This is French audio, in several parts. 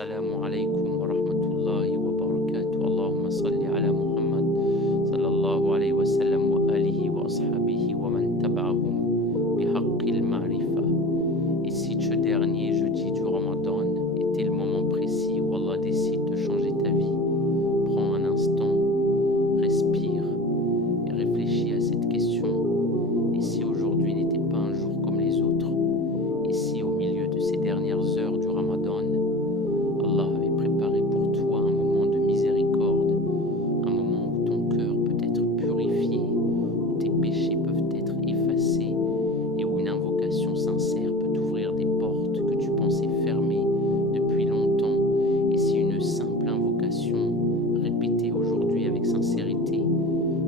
Assalamu alaikum wa rahmatullahi wa barakatuh. Allahumma salli ala Muhammad sallallahu alayhi wa sallam wa alihi wa ashabihi wa man taba'ahum bihaqqil ma'rifa. Et si ce dernier jeudi du Ramadan était le moment précis où Allah décide de changer ta vie, prends un instant, respire et réfléchis à cette question. Et si aujourd'hui n'était pas un jour comme les autres? Et si au milieu de ces dernières heures du Ramadan, Allah avait préparé pour toi un moment de miséricorde, un moment où ton cœur peut être purifié, où tes péchés peuvent être effacés et où une invocation sincère peut t'ouvrir des portes que tu pensais fermées depuis longtemps. Et si une simple invocation répétée aujourd'hui avec sincérité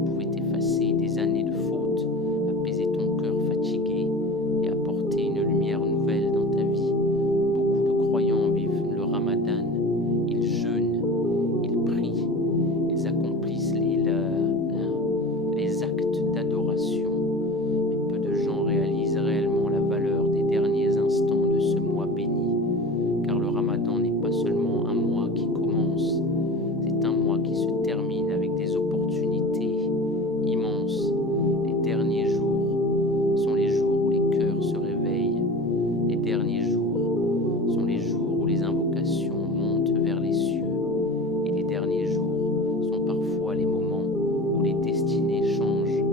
pouvait effacer des années de fautes, apaiser ton cœur fatigué et apporter une lumière nouvelle dans ta vie. Beaucoup de croyants vivent le Ramadan, ils jeûnent, ils prient, ils accomplissent les actes d'adoration, mais peu de gens réalisent réellement la valeur des derniers instants de ce mois béni, car le Ramadan n'est pas seulement un mois qui commence, c'est un mois qui se termine avec des opportunités immenses. Les derniers jours sont les jours où les cœurs se réveillent, les derniers jours sont les jours où les invocations montent vers les cieux, et les derniers jours sont parfois les moments où les destinées changent.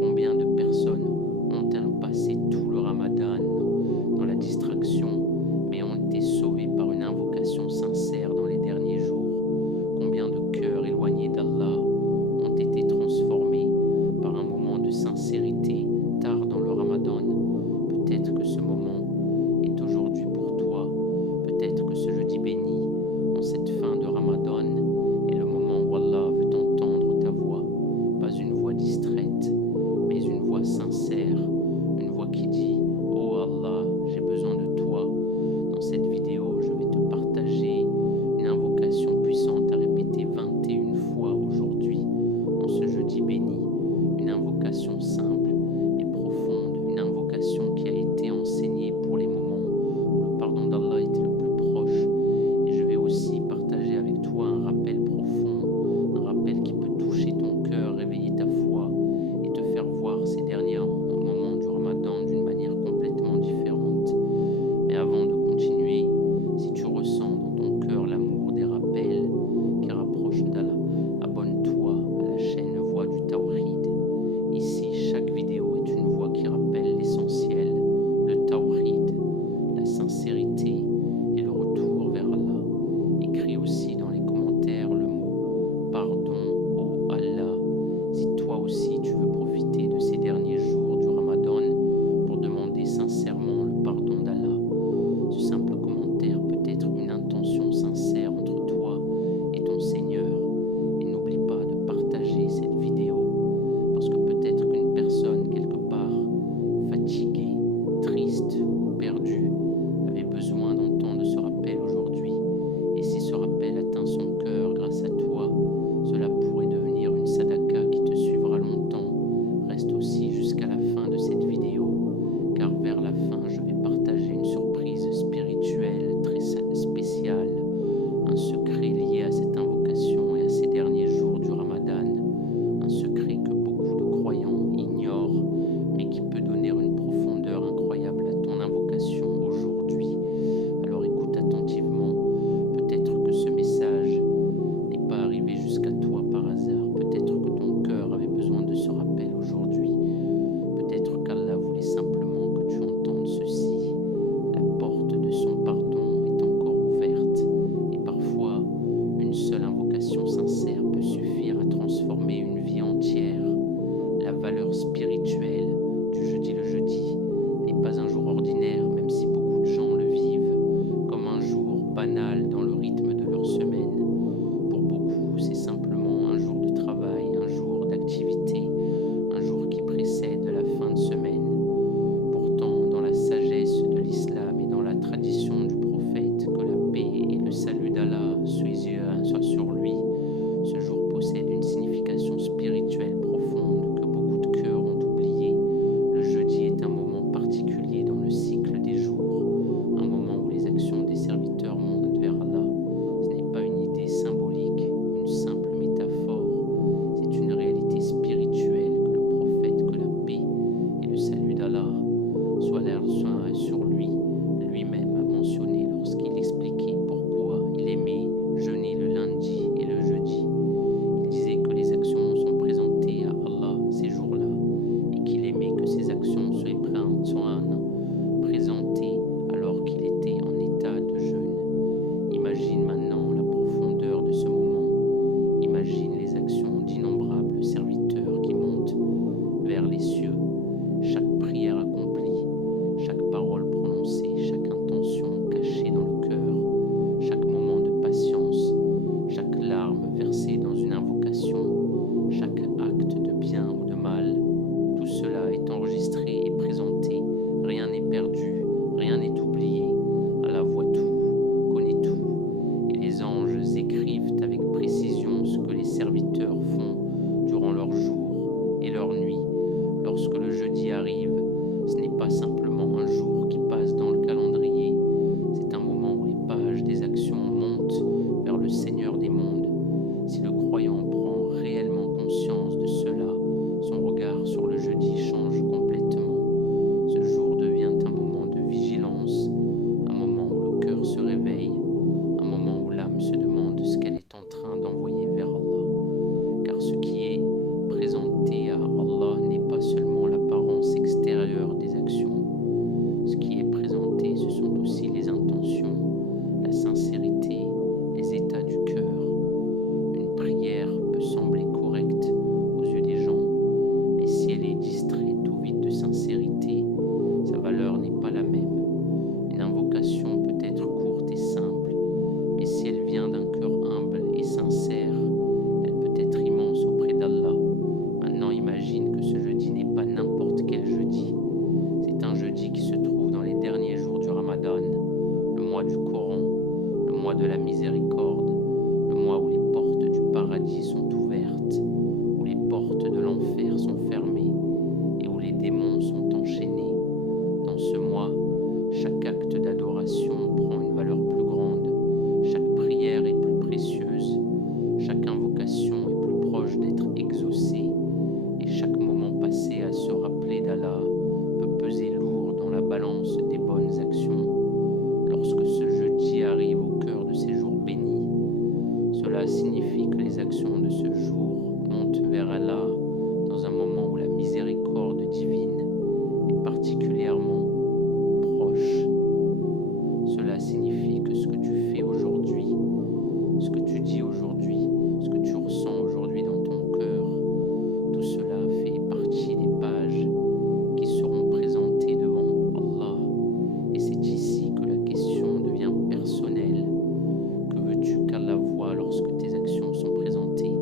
Combien de personnes ont-elles passé tout le Ramadan dans la distraction, mais ont été sauvées par une invocation sincère dans les derniers jours? Combien de cœurs éloignés d'Allah ont été transformés par un moment de sincérité tard dans le Ramadan? Peut-être que ce moment est aujourd'hui pour toi. Peut-être que ce jeudi béni, en cette fin de Ramadan, est le moment où Allah veut entendre ta voix. Pas une voix distraite, mais une voix sincère. Une voix qui dit: Oh Allah, j'ai besoin de toi. Dans cette vidéo, je vais te partager une invocation puissante à répéter 21 fois aujourd'hui, en ce jeudi béni. Une invocation simple mais profonde, une invocation qui a été enseignée pour les moments où le pardon d'Allah était le plus proche. Et je vais aussi partager avec toi un rappel profond, un rappel qui peut toucher ton cœur, réveiller ta foi et te faire voir ces derniers moments du Ramadan d'une manière complètement différente. Mais avant de continuer, si tu ressens dans ton cœur l'amour des rappels qui rapprochent d'Allah, abonne-toi à la chaîne Voix du Tawhid. Ici, chaque vidéo est une voix qui rappelle l'essentiel, le Tawhid, la sincérité et le retour vers Allah. Écris aussi dans les commentaires le mot pardon, ô Allah, si toi aussi tu veux profiter de ces derniers jours du Ramadan pour demander sincèrement le pardon d'Allah. Ce simple commentaire peut être une intention sincère entre toi et ton Seigneur. Et n'oublie pas de partager cette vidéo, parce que peut-être qu'une personne quelque part, fatiguée, triste ou perdue, avait besoin d'entendre ce rappel aujourd'hui. Et si ce rappel atteint son cœur grâce à toi, cela pourrait devenir une sadaka qui te suivra longtemps. Reste aussi jusqu'à la fin de cette vidéo, car vers la fin, je vais partager une surprise spirituelle très spéciale, un secret lié à cette invocation et à ces derniers jours du Ramadan, un secret que beaucoup de croyants ignorent, mais qui peut donner une profondeur incroyable à ton invocation aujourd'hui. Alors écoute attentivement, peut-être que ce message n'est pas arrivé jusqu'à toi par hasard, peut-être que ton cœur avait besoin de ce rappel aujourd'hui, peut-être qu'Allah voulait simplement que tu entendes ceci. La porte de son pardon est encore ouverte, et parfois une seule invocation sincère peut suffire à transformer une vie entière. La valeur spirituelle du jeudi le jeudi n'est pas un jour ordinaire, même si beaucoup de gens le vivent comme un jour banal dans le rythme de leur semaine. Pour beaucoup, c'est simplement un jour de travail, un jour d'activité, un jour qui précède la fin de semaine. Pourtant, dans la sagesse de l'islam et dans la tradition du prophète, que la paix et le salut d'Allah soient sur lui, ce jour possède une signification spirituelle profonde que beaucoup de cœurs ont oubliée. Le jeudi est un moment particulier dans le cycle des jours, un moment où les actions des serviteurs montent vers Allah, mois de la miséricorde, le mois où les portes du paradis sont ouvertes, où les portes de l'enfer sont fermées et où les démons sont enchaînés. Dans ce mois, chaque acte d'adoration prend une valeur plus grande, chaque prière est plus précieuse, chaque invocation est plus proche d'être exaucée, et chaque moment passé à se rappeler d'Allah peut peser lourd dans la balance des bonnes actions. Lorsque ce jeudi arrive au cœur de ces jours bénis, cela signifie que les actions de ce jour montent vers Allah dans un moment où la miséricorde divine est particulièrement proche. Cela signifie que ce que tu fais aujourd'hui, ce que tu dis aujourd'hui, ce que tu ressens aujourd'hui dans ton cœur, tout cela fait partie des pages qui seront présentées devant Allah. Et c'est ici que la question devient personnelle. Que veux-tu qu'Allah voie lorsque tes actions sont présentées?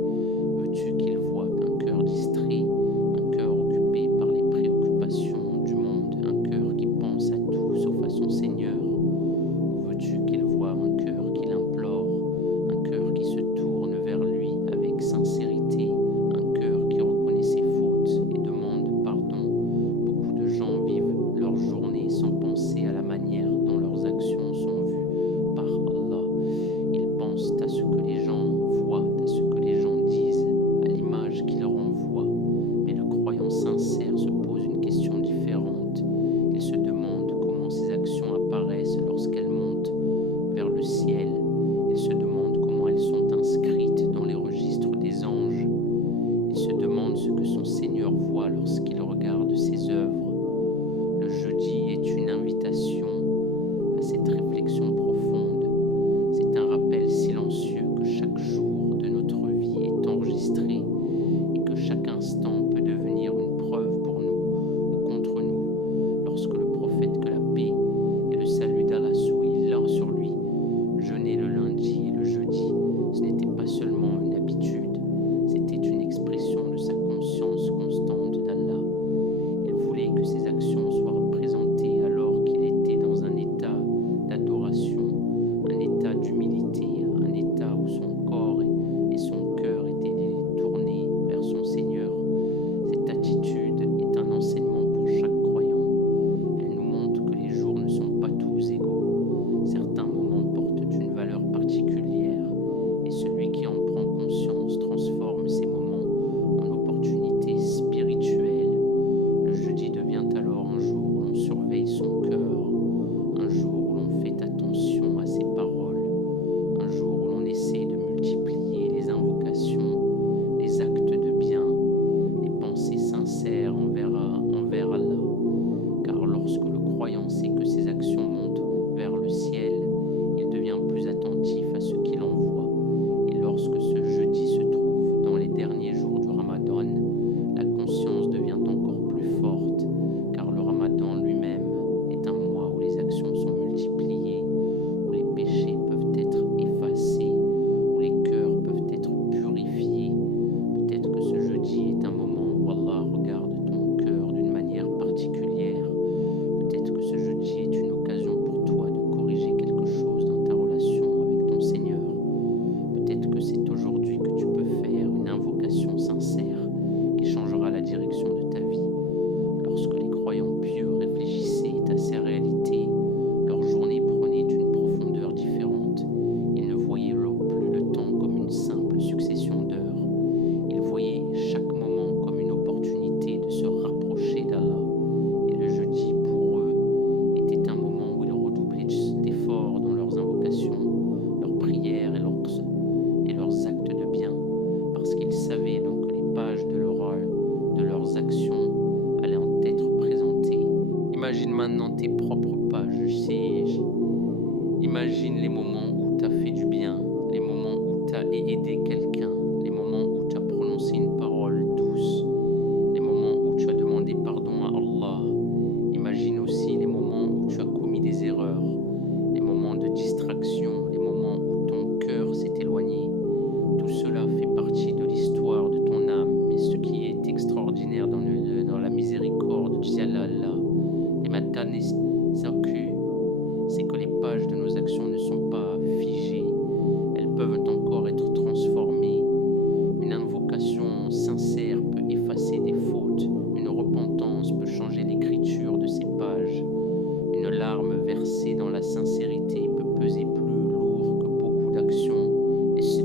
beaucoup d'actions. Et c'est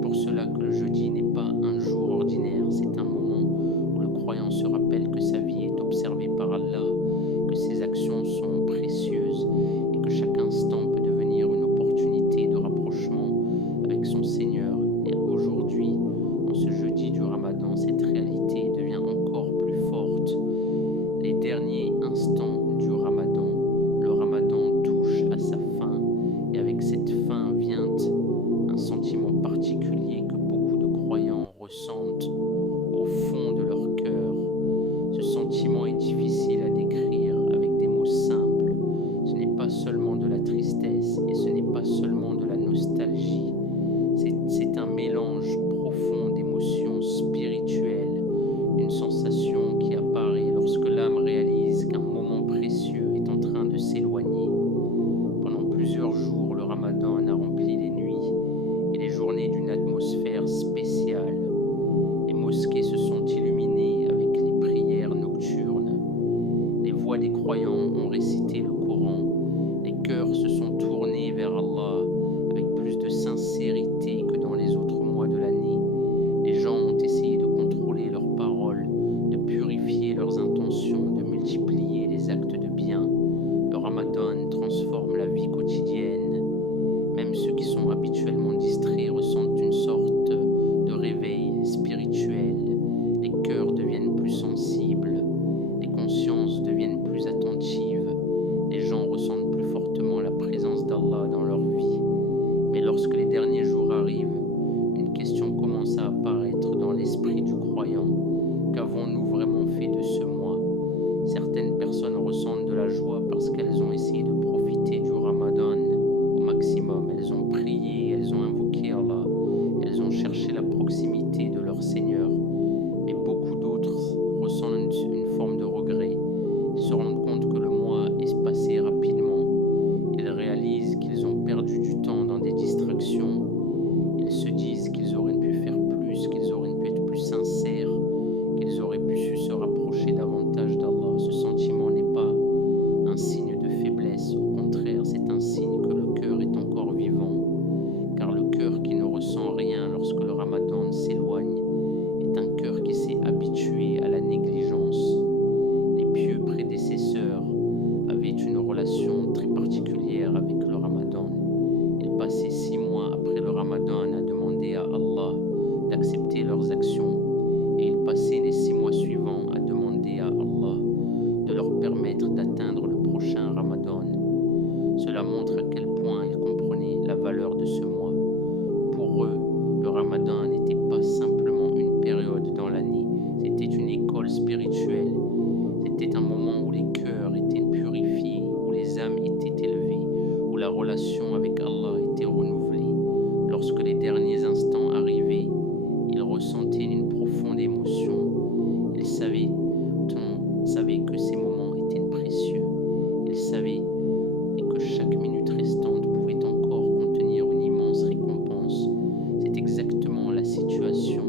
pour cela que le jeudi n'est pas un jour ordinaire. C'est un moment où le croyant se rappelle que sa vie est observée par Allah, que ses actions sont précieuses et que chaque instant peut devenir une opportunité de rapprochement avec son Seigneur. Et aujourd'hui, en ce jeudi du Ramadan, cette réalité devient encore plus forte. Les derniers instants du Ramadan, le Ramadan touche à sa fin, et avec cette fin vient un sentiment particulier que beaucoup de croyants ressentent au fond de leur cœur. Ce sentiment est difficile à décrire avec des mots simples. Ce n'est pas seulement de la tristesse et ce n'est pas seulement de la nostalgie. C'est un mélange profond d'émotions spirituelles, une sensation qui apparaît lorsque l'âme réalise qu'un moment précieux est en train de s'éloigner. Pendant plusieurs jours, le Ramadan a rempli les nuits et les journées d'une atmosphère spéciale. Les mosquées se sont illuminées avec les prières nocturnes. Les voix des croyants ont récité le Coran. Les cœurs se sont tournés vers Allah avec plus de sincérité que dans les autres mois de l'année. Les gens ont essayé de contrôler leurs paroles, de purifier leurs intentions, de multiplier les actes de bien. Le Ramadan transforme la vie quotidienne. Même ceux qui sont habituellement distraits ressentent une sorte de réveil spirituel. Les cœurs deviennent plus sensibles, les consciences deviennent plus attentives. Les gens ressentent plus fortement la présence d'Allah dans leur vie. Mais lorsque les derniers jours arrivent, une question commence à apparaître dans l'esprit du croyant. Qu'avons-nous vraiment fait de ce mois? Certaines personnes ressentent de la joie parce qu'elles ont essayé de profiter du Ramadan au maximum. Elles ont prié, elles ont invoqué Allah, elles ont cherché la proximité de leur Seigneur. Mais beaucoup d'autres ressentent une forme de regret. Ils se rendent compte que le mois est passé rapidement. Ils réalisent qu'ils ont perdu du temps dans des distractions. Ils se disent qu'ils auraient pu faire plus, qu'ils auraient pu être plus sincères, qu'ils auraient pu se rapprocher davantage d'Allah. Ce sentiment n'est pas un signe de faiblesse, au contraire, c'est un signe que le cœur est encore vivant, car le cœur qui ne ressent rien lorsque le Ramadan s'éloigne est un cœur qui s'est habitué à la négligence. Les pieux prédécesseurs avaient une relation très particulière avec le Ramadan. Ils passaient 6 mois après le Ramadan à demander à Allah d'accepter leurs actions, et ils passaient les 6 mois suivants à demander à Allah de leur permettre d'atteindre le prochain Ramadan. Cela montre à quel point ils comprenaient la valeur de ce mois. Pour eux, le Ramadan n'était pas simplement une période dans l'année, c'était une école spirituelle. C'était un moment où les cœurs étaient purifiés, où les âmes étaient élevées, où la relation avec Allah était renouvelée. Lorsque les derniers instants arrivaient, ils ressentaient une profonde émotion. Ils savaient que ces moments étaient précieux. Ils savaient que chaque minute restante pouvait encore contenir une immense récompense. C'est exactement la situation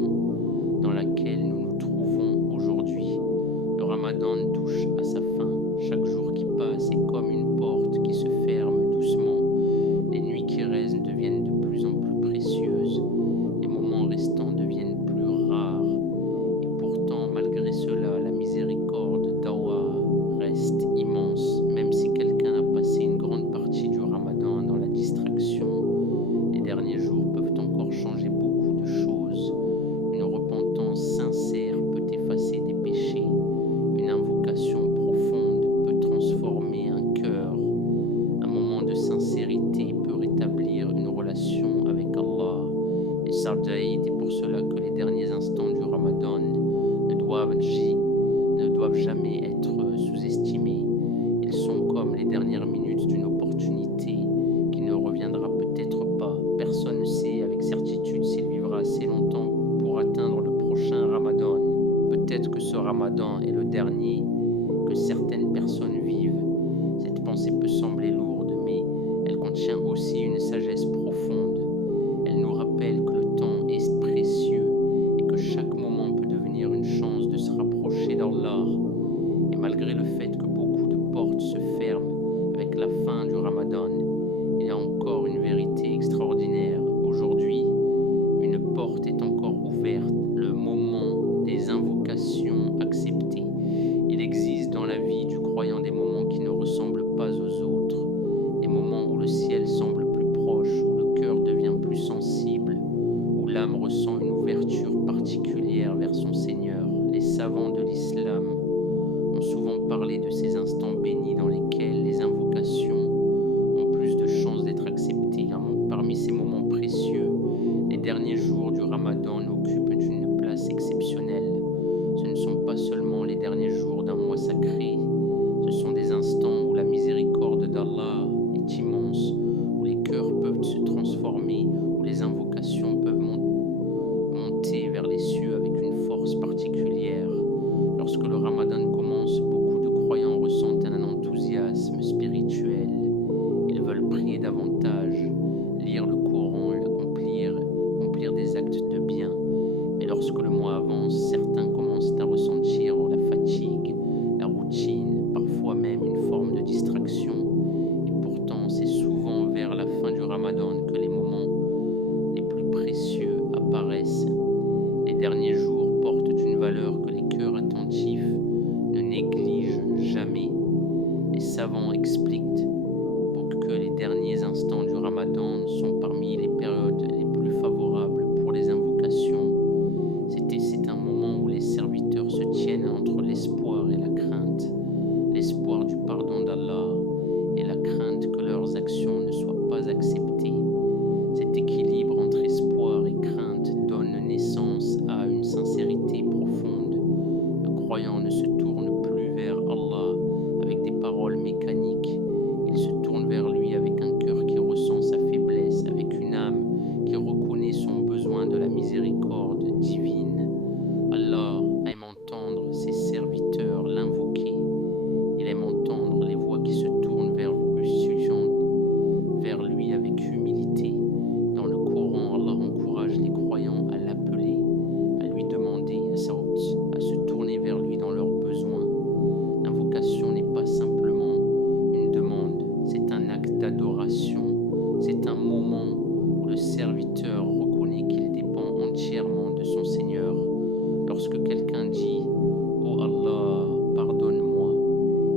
dans laquelle nous nous trouvons aujourd'hui. Le Ramadan touche à sa fin. Chaque jour qui passe est comme une porte qui se ferme doucement. Les nuits qui restent deviennent de plus en plus précieuses. Les moments restants deviennent plus rares. Et pourtant, malgré cela, la miséricorde d'Allah reste immense. Même si quelqu'un a passé une grande partie du Ramadan dans la distraction, les derniers jours peuvent encore changer beaucoup de choses. Une repentance sincère peut effacer des péchés. Une invocation profonde peut transformer un cœur. Un moment de sincérité peut rétablir une relation avec Allah. Et Sarjaïd, et pour cela que les derniers instants du Ramadan ne doivent jamais être sous-estimés. Ils sont comme les dernières minutes d'une opportunité qui ne reviendra peut-être pas. Personne ne sait avec certitude s'il vivra assez longtemps pour atteindre le prochain Ramadan. Peut-être que ce Ramadan est le dernier que certaines personnes vivent. Cette pensée peut sembler lourde, mais elle contient aussi une sagesse profonde. Elle nous rappelle que le temps est précieux et que chaque moment peut devenir une chance de se rapprocher d'Allah. Et malgré le fait que beaucoup de portes se ferment avec la fin du Ramadan, il y a encore une vérité extraordinaire. Ramadan occupe une place exceptionnelle. Ce ne sont pas seulement les derniers jours d'un mois sacré, ce sont des instants où la miséricorde d'Allah est immense, où les cœurs peuvent se transformer, où les invocations peuvent monter vers les cieux avec une force particulière. Lorsque le Ramadan commence, beaucoup de croyants ressentent un enthousiasme spirituel. Ils veulent prier davantage, lire le Coran, accomplir des actes de bien. Mais lorsque le mois avance, certains commencent à ressentir la fatigue, la routine, parfois même une forme de distraction. Et pourtant, c'est souvent vers la fin du Ramadan que les moments les plus précieux apparaissent. Les derniers jours portent une valeur que les cœurs attentifs ne négligent jamais. Les savants expliquent que les derniers instants du Ramadan sont parmi les périodes les plus favorables pour les invocations. C'est un moment où les serviteurs se tiennent entre l'espoir et la crainte, l'espoir du pardon d'Allah et la crainte que leurs actions ne soient pas acceptées. Cet équilibre entre espoir et crainte donne naissance à une sincérité profonde. Le croyant ne se tourne plus vers Allah avec des paroles mécaniques. Il se tourne vers lui avec un cœur qui ressent sa faiblesse, avec une âme qui reconnaît son besoin de la miséricorde divine. Allah aime entendre ses serviteurs l'invoquer. Il aime entendre les voix qui se tournent vers lui avec humilité. Dans le Coran, Allah encourage les croyants à l'appeler, à lui demander, à se tourner vers lui dans leurs besoins. L'invocation n'est pas simplement une demande, c'est un acte d'adoration. C'est un moment où le serviteur reconnaît qu'il dépend entièrement de son Seigneur. Lorsque quelqu'un dit « Oh Allah, pardonne-moi »,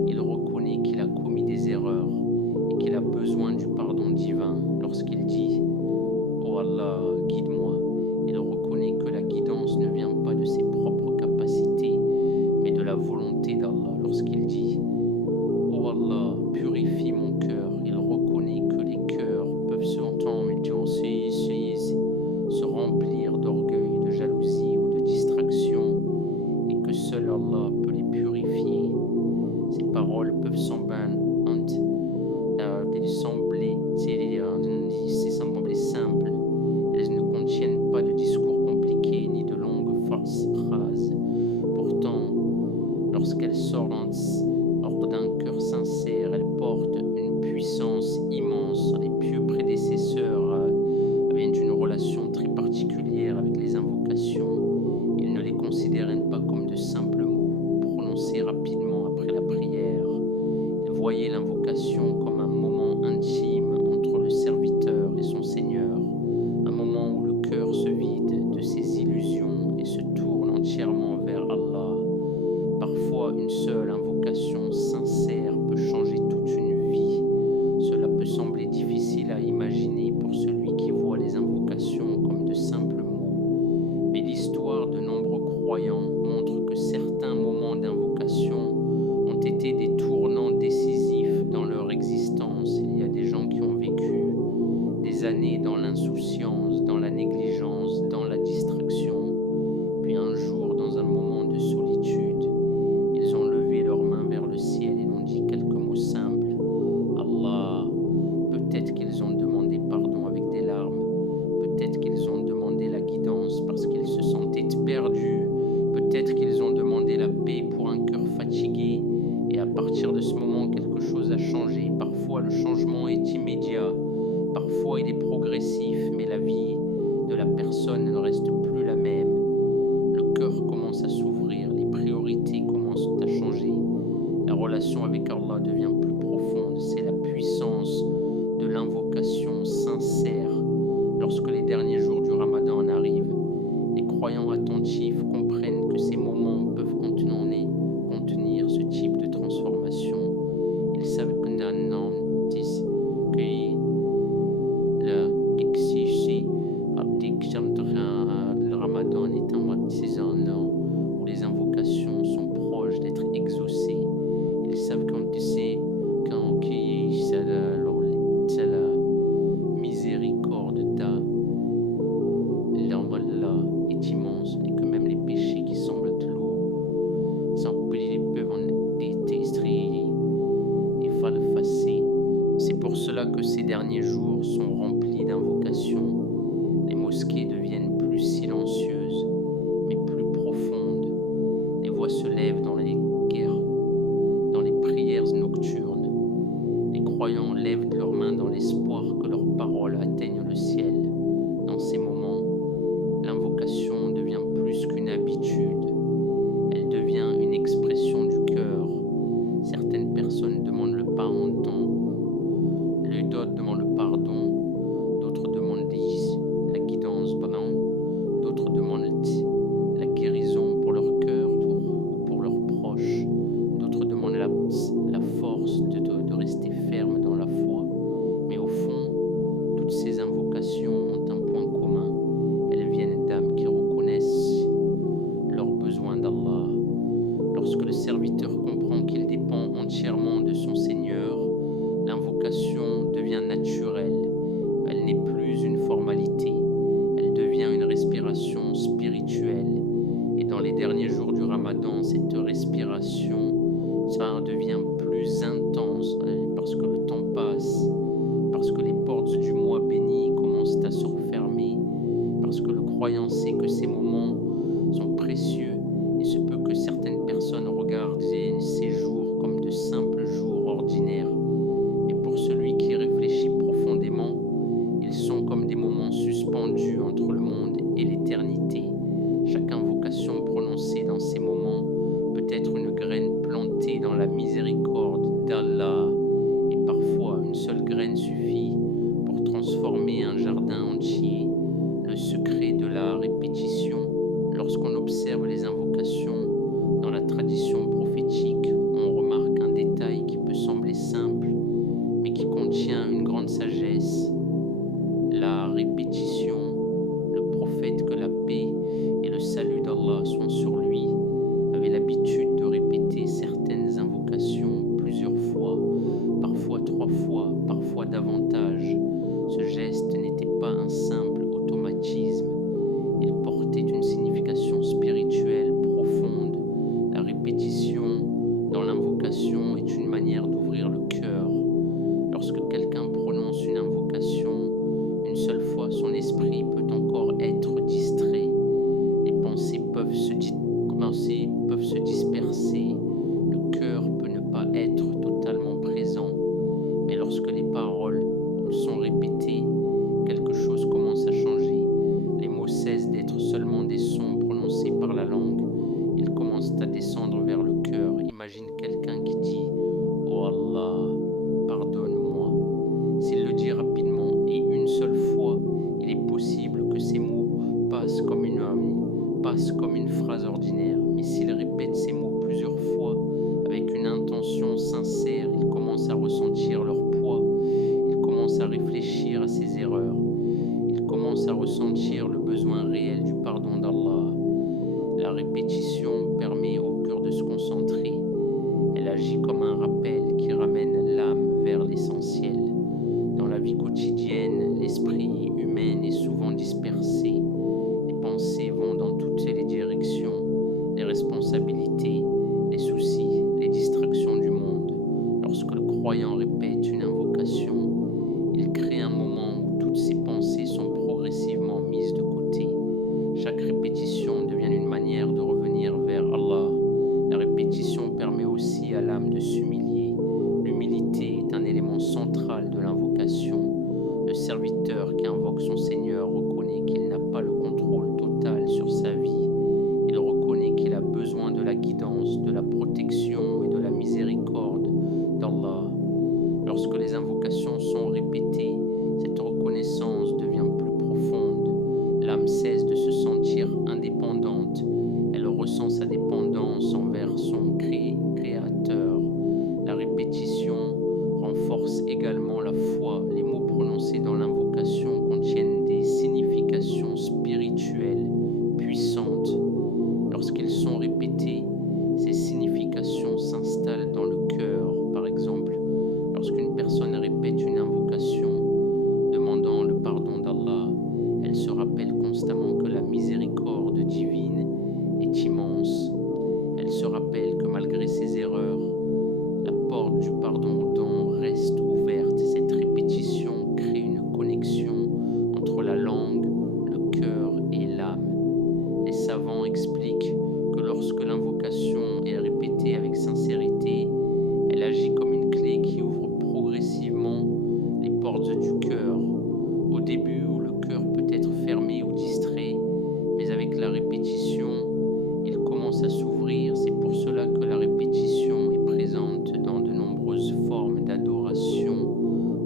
il reconnaît qu'il a commis des erreurs et qu'il a besoin du pardon divin. Lorsqu'il dit « Oh Allah, guide-moi », il reconnaît que la guidance ne vient pas de ses propres capacités, mais de la volonté d'Allah. Lorsqu'il dit « Oh Allah, purifie mon cœur », il reconnaît que les cœurs peuvent se remplir d'orgueil, de jalousie ou de distraction, et que seul Allah peut les purifier. Ces paroles peuvent sembler simples. Elles ne contiennent pas de discours compliqués ni de longues phrases. Pourtant, lorsqu'elles sortent d'un cœur sincère, elles portent une puissance immense. Les pieux prédécesseurs avaient une relation très particulière avec les invocations. Ils ne les considéraient pas comme de simples mots prononcés rapidement après la prière. Ils voyaient l'invocation comme un moment intime entre le serviteur et son Seigneur, un moment où le cœur se vide de ses illusions et se tourne entièrement vers Allah. Parfois, une seule invocation sincère peut changer toute une vie. Cela peut sembler difficile à imaginer pour celui qui voit les invocations comme de simples mots. Mais l'histoire de nombreux croyants montre que certains moments d'invocation ont été des tournants décisifs dans leur existence. Il y a des gens qui ont vécu des années dans l'insouciance, dans la négligence, dans la distraction. Puis un jour, dans un moment de solitude, ils ont levé leurs mains vers le ciel et ont dit quelques mots simples. Allah, peut-être qu'ils ont demandé pardon avec des larmes, peut-être qu'ils ont demandé la guidance parce qu'ils se sentaient perdus, peut-être qu'ils ont demandé la paix pour un cœur fatigué, et à partir de ce moment, quelque chose a changé. Parfois, le changement est immédiat, parfois il est progressif, mais la vie de la personne ne reste plus la même. Le cœur commence à s'ouvrir, les priorités commencent à changer, la relation avec Allah devient plus profonde. C'est la puissance de l'invocation sincère. Lorsque les derniers jours du Ramadan arrivent, les croyants attentifs comprennent que ces moments peuvent contenir ce type de transformation. Ils savent que existe croyant sait que ces moments sont précieux, il se peut que certaines personnes regardent ces jours comme de simples jours ordinaires. Mais pour celui qui réfléchit profondément, ils sont comme des moments suspendus entre le monde et l'éternité. Chaque invocation prononcée dans ces moments peut être une graine plantée dans la miséricorde d'Allah. Et parfois, une seule graine suffit pour transformer un jardin entier. Le secret de la répétition. Lorsqu'on observe les invocations dans la tradition prophétique, on remarque un détail qui peut sembler simple, mais qui contient une grande sagesse. La répétition. Le prophète, que la paix et le salut d'Allah soient sur lui, avait l'habitude de répéter certaines invocations plusieurs fois, parfois 3 fois, parfois davantage. Ce geste n'était pas un simple automatisme, il portait une signification spirituelle profonde. La répétition dans l'invocation est une manière d'ouvrir le cœur. Lorsque quelqu'un prononce une invocation une seule fois, son esprit peut encore être distrait. Les pensées peuvent se disperser. Le cœur peut ne pas être totalement présent. Mais lorsque les paroles sont répétées, quelque chose commence à changer. Les mots cessent d'être seulement des sons prononcés par la langue. Ils commencent à descendre vers le cœur. Imagine quelqu'un qui dit « Oh Allah, pardonne-moi ». S'il le dit rapidement et une seule fois, il est possible que ces mots passent comme une phrase ordinaire. Mais s'il répète ces mots plusieurs fois, avec une intention sincère, il commence à ressentir leur poids. Il commence à réfléchir à ses erreurs. Il commence à ressentir le besoin réel du pardon d'Allah. La répétition permet au cœur de se concentrer. Elle agit comme un rappel qui ramène l'âme vers l'essentiel. Dans la vie quotidienne, l'esprit humain est souvent dispersé. Les pensées vont dans toutes les directions. Les responsabilités, les soucis, les distractions du monde. Lorsque le croyant répète une invocation, il crée un moment où toutes ses pensées sont progressivement mises de côté. Chaque répétition devient une manière de revenir vers Allah. La répétition permet aussi à l'âme de s'humilier. L'humilité est un élément central de l'invocation. Le serviteur qui invoque son Seigneur reconnaît qu'il n'a pas le contrôle total sur sa vie. Il reconnaît qu'il a besoin de la guidance, de la protection et de la miséricorde d'Allah. Lorsque les invocations sont répétées, cette reconnaissance devient plus profonde. L'âme cesse de se sentir indépendante. Elle ressent sa dépendance envers son Créateur. La répétition renforce également la foi. Les mots prononcés dans l'invocation contiennent des significations spirituelles puissantes. Lorsqu'ils sont répétés, ces significations s'installent dans le cœur. Par exemple, lorsqu'une personne répète une invocation demandant le pardon d'Allah, elle se rappelle constamment que la miséricorde divine est immense. Elle se rappelle que malgré ses erreurs, la porte du pardon reste ouverte. Cette répétition crée une connexion entre la langue, le cœur et l'âme. Les savants expliquent que lorsque l'invocation est répétée avec sincérité, elle agit comme une clé qui ouvre progressivement les portes du cœur. Au début, où le cœur peut être fermé ou distrait, mais avec la répétition, il commence à s'ouvrir. C'est pour cela que la répétition est présente dans de nombreuses formes d'adoration.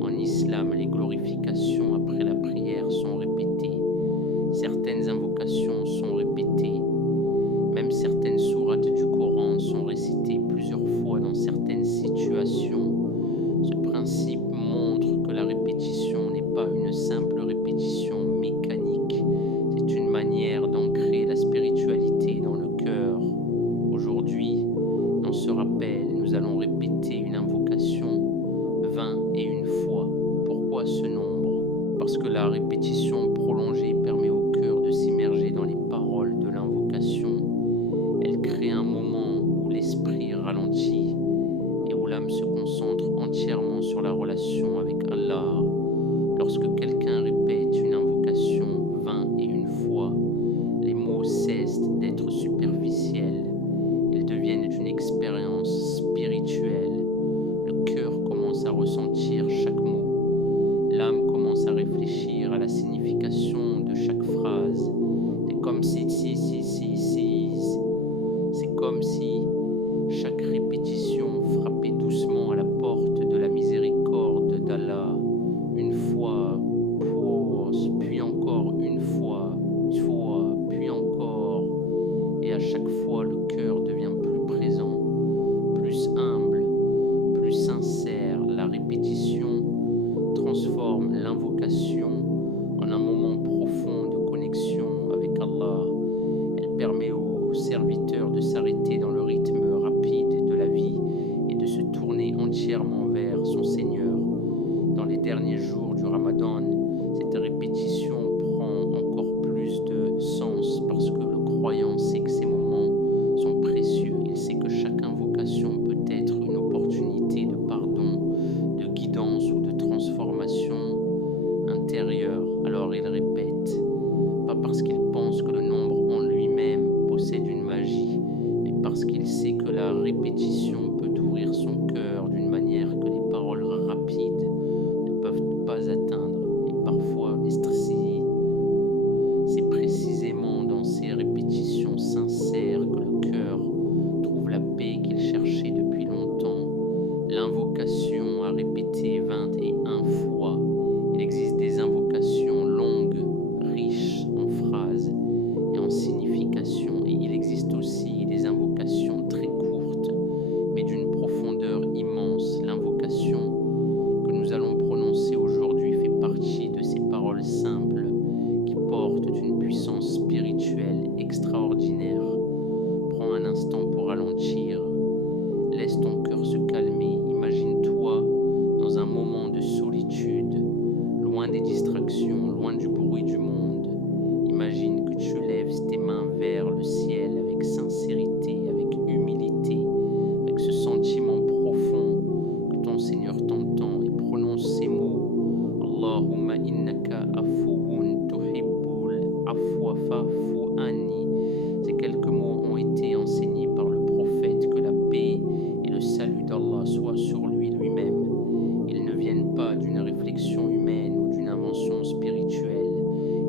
En islam, les glorifications après la prière sont répétées. Certaines invocations sont répétées. Même certaines sourates du Coran sont récitées plusieurs fois dans certaines situations. Ce principe montre que la répétition n'est pas une simple répétition mécanique. C'est une manière d'ancrer la spiritualité dans le cœur. Aujourd'hui, dans ce rappel, nous allons répéter une invocation 21 fois. Pourquoi ce nombre? Parce que la répétition prolongée permet au cœur de s'immerger dans les paroles de l'invocation. Elle crée un moment où l'esprit ralentit et où l'âme se concentre entièrement sur la relation avec Allah. Lorsque quelqu'un répète une invocation 21 fois, parce qu'il pense que le nombre en lui-même possède une magie, mais parce qu'il sait que la répétition peut ouvrir son cœur d'une manière que les paroles rapides ne peuvent pas atteindre. Et parfois, c'est précisément dans ces répétitions sincères que le cœur trouve la paix qu'il cherchait depuis longtemps. L'invocation à répéter 21 fois. Il existe des invocations longues, riches en phrases et en significations, et il existe aussi des invocations très courtes, mais d'une profondeur immense. L'invocation que nous allons prononcer aujourd'hui fait partie de ces paroles simples qui portent une puissance spirituelle extraordinaire. Prends un instant pour ralentir, laisse ton cœur se calmer, imagine-toi dans un moment de solitude, loin des distractions, loin du bruit du monde. Imagine que tu lèves tes mains vers le ciel avec sincérité, avec humilité, avec ce sentiment profond que ton Seigneur t'entend, et prononce ces mots. Allahumma innaka afuwun tuhibbul afwa fa'fu anni. Ces quelques mots ont été enseignés par le prophète, que la paix et le salut d'Allah soient sur lui-même. Ils ne viennent pas d'une réflexion humaine ou d'une invention spirituelle.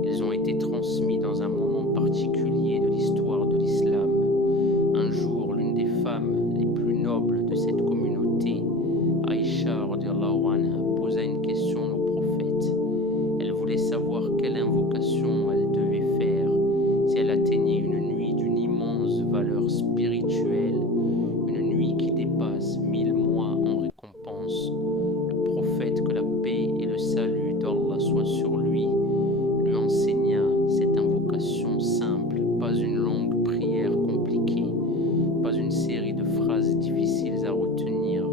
Ils ont été transmis dans un moment particulier de l'histoire de l'islam. Un jour, l'une des femmes les plus nobles de cette communauté, Aïcha radiallahu anha, posa une question au prophète. Elle voulait savoir quelle invocation elle devait faire si elle atteignait une nuit d'une immense valeur spirituelle, une nuit qui dépasse 1000 mois en récompense. Le prophète, que la paix et le salut d'Allah soient sur lui enseigna cette invocation simple, pas une longue prière compliquée, pas une série de phrases difficiles à retenir,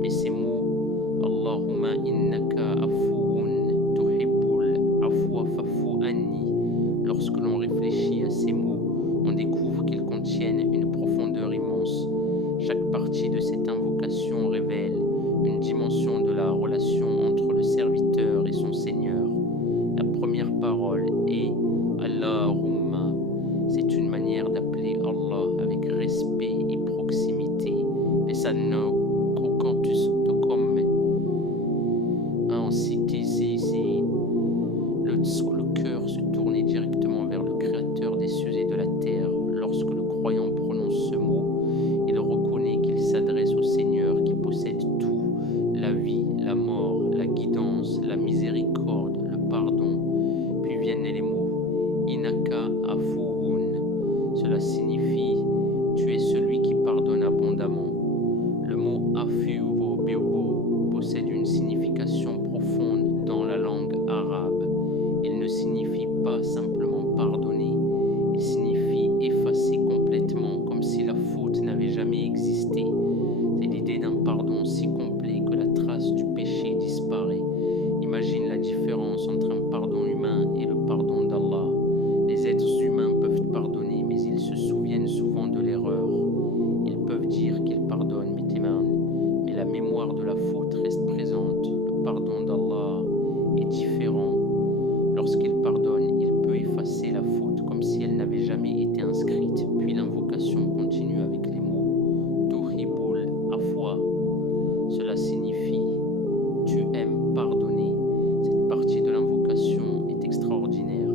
mais ces mots: Allahumma innaka afuwun tuhibbul afwa fa'fu anni. Lorsque l'on réfléchit à ces mots, on découvre qu'ils contiennent une profondeur immense. Chaque partie de cette invocation révèle une dimension de la relation entre le serviteur et son Seigneur. La première parole est Allahumma. C'est une manière d'appeler Allah avec respect et proximité. Ainsi le cœur se tournait directement vers le Créateur des cieux et de la terre. Lorsque le croyant prononce ce mot, il reconnaît qu'il s'adresse au Seigneur qui possède tout: la vie, la mort, la guidance, la miséricorde, le pardon. Puis viennent les mots Inaka afuwun. Cela signifie tu es celui qui pardonne abondamment. Le mot afiu birbo possède une signification profonde dans la langue arabe. Il ne signifie pas simplement pardonner, il signifie effacer complètement, comme si la faute n'avait jamais existé. C'est l'idée d'un pardon si complet que la trace du péché disparaît. Imagine la différence entre un pardon humain et le pardon d'Allah. Les êtres humains peuvent pardonner, mais ils se souviennent souvent de l'erreur. Ils peuvent dire qu'ils pardonnent, mais la mémoire de la faute reste présente. Le pardon d'Allah est différent. Lorsqu'il pardonne, il peut effacer la faute comme si elle n'avait jamais été inscrite. Puis l'invocation continue avec les mots Tuhibul afwa. Cela signifie tu aimes pardonner. Cette partie de l'invocation est extraordinaire.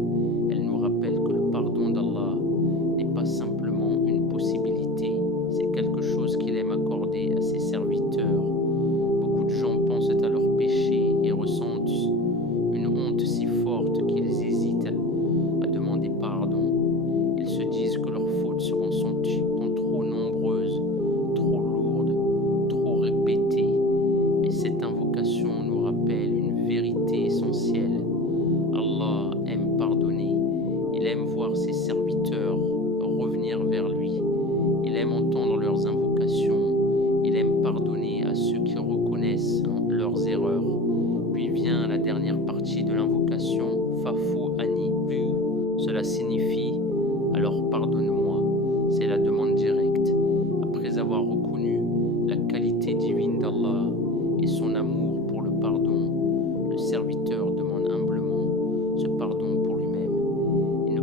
Elle nous rappelle que le pardon d'Allah n'est pas simplement une possibilité, c'est quelque chose qu'il aime accorder à ses serviteurs. Beaucoup de gens pensent à leurs péchés et ressentent une honte si forte qu'ils hésitent à demander pardon. Ils se disent que leurs fautes sont trop nombreuses, trop lourdes, trop répétées. Mais cette invocation nous rappelle une vérité essentielle. Allah aime pardonner. Il aime voir ses serviteurs revenir vers lui. Il aime entendre leurs invocations. Il aime pardonner à ceux qui reconnaissent leurs erreurs. Puis vient la dernière partie de l'invocation, Fa'fu anni. Cela signifie alors pardonne-moi. C'est la demande directe. Après avoir reconnu la qualité divine d'Allah et son amour pour le pardon, le serviteur demande humblement ce pardon pour lui-même. Il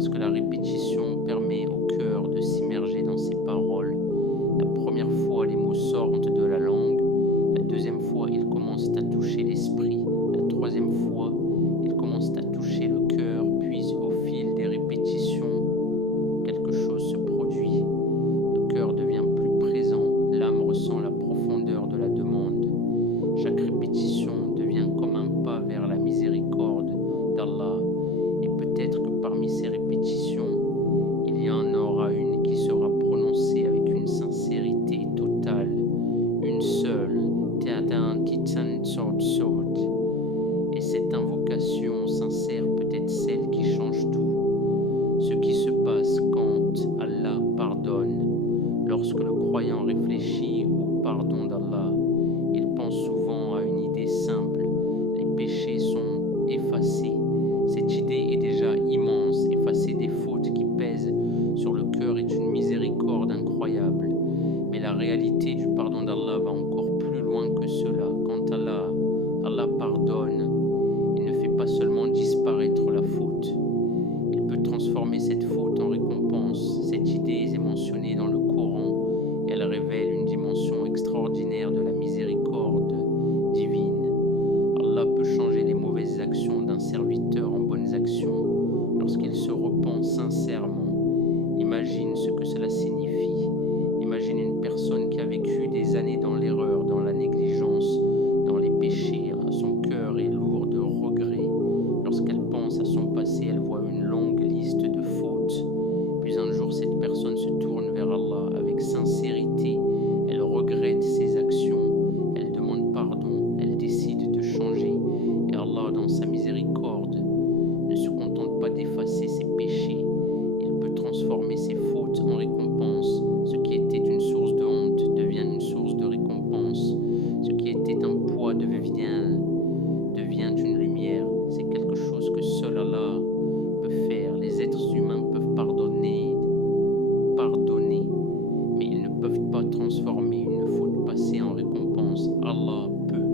parce que la répétition permet au cœur de s'immerger dans ses paroles. La première fois, les mots sortent de la langue. La deuxième fois, ils commencent à toucher l'esprit. La troisième fois, ils commencent à toucher le cœur. Puis, au fil des répétitions, quelque chose se produit. Le cœur devient plus présent. L'âme ressent la profondeur de la demande. Chaque répétition devient comme un pas vers la miséricorde d'Allah. Et peut-être que parmi ces répétitions, il y en aura une qui sera prononcée avec une sincérité totale, une seule, et cette invocation sincère peut être celle qui change tout. Ce qui se passe quand Allah pardonne, lorsque le croyant réfléchit au pardon d'Allah, il pense souvent à une idée simple: les péchés sont effacés. Cette idée est déjà immense. Effacer des fautes qui pèsent sur le cœur est une miséricorde incroyable. Mais la réalité du pardon d'Allah va encore plus loin que cela. Quand Allah pardonne, il ne fait pas seulement disparaître la faute. Il peut transformer cette faute en récompense. Cette idée est mentionnée dans le Coran et elle révèle une dimension extraordinaire de la miséricorde divine. Allah peut changer les mauvaises actions d'un serviteur en bonnes actions lorsqu'il se repent sincèrement. Imagine ce que cela signifie. Imagine une personne qui a vécu des années dans l'erreur, dans la négligence, dans les péchés. Son cœur est lourd de regrets. Lorsqu'elle pense à son passé, elle voit une longue liste de fautes. Puis un jour, cette personne se tourne vers Allah avec sincérité. Elle regrette ses actions. Elle demande pardon. Elle décide de changer. Et Allah, dans sa miséricorde, ne se contente pas d'effacer ses péchés. Il peut transformer ses fautes en récompense. Ce qui était une source de honte devient une source de récompense. Ce qui était un poids devient une lumière. C'est quelque chose que seul Allah peut faire. Les êtres humains peuvent pardonner, mais ils ne peuvent pas transformer une faute passée en récompense. Allah peut.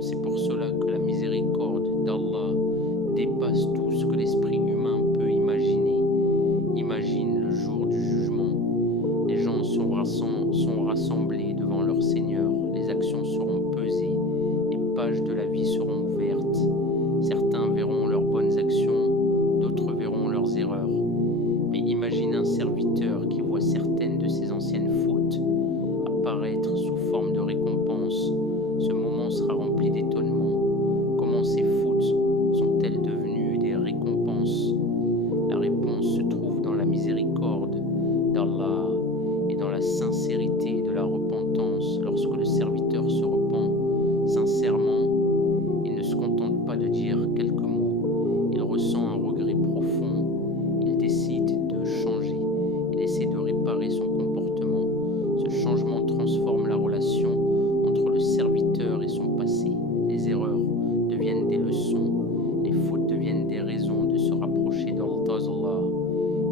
C'est pour cela que la miséricorde d'Allah dépasse tout ce que l'esprit humain peut imaginer. Imagine le jour du jugement. Les gens sont rassemblés devant leur Seigneur. Les actions seront pesées. Les pages de la vie seront ouvertes. Certains verront leurs bonnes actions, d'autres verront leurs erreurs. Mais imagine un serviteur qui voit certaines de ses anciennes fautes apparaître sous forme de récompense. Ce moment sera rempli d'étonnement. Comment ces fautes sont-elles devenues des récompenses? La réponse se trouve dans la miséricorde d'Allah et dans la sincérité de la repentance. Lorsque le serviteur se repent sincèrement, il ne se contente pas de dire quelques mots. Il ressent un regret profond. Il décide de changer. Il essaie de réparer son comportement. Ce changement transforme la relation entre le serviteur et son passé. Les erreurs deviennent des leçons. Les fautes deviennent des raisons de se rapprocher d'Allah.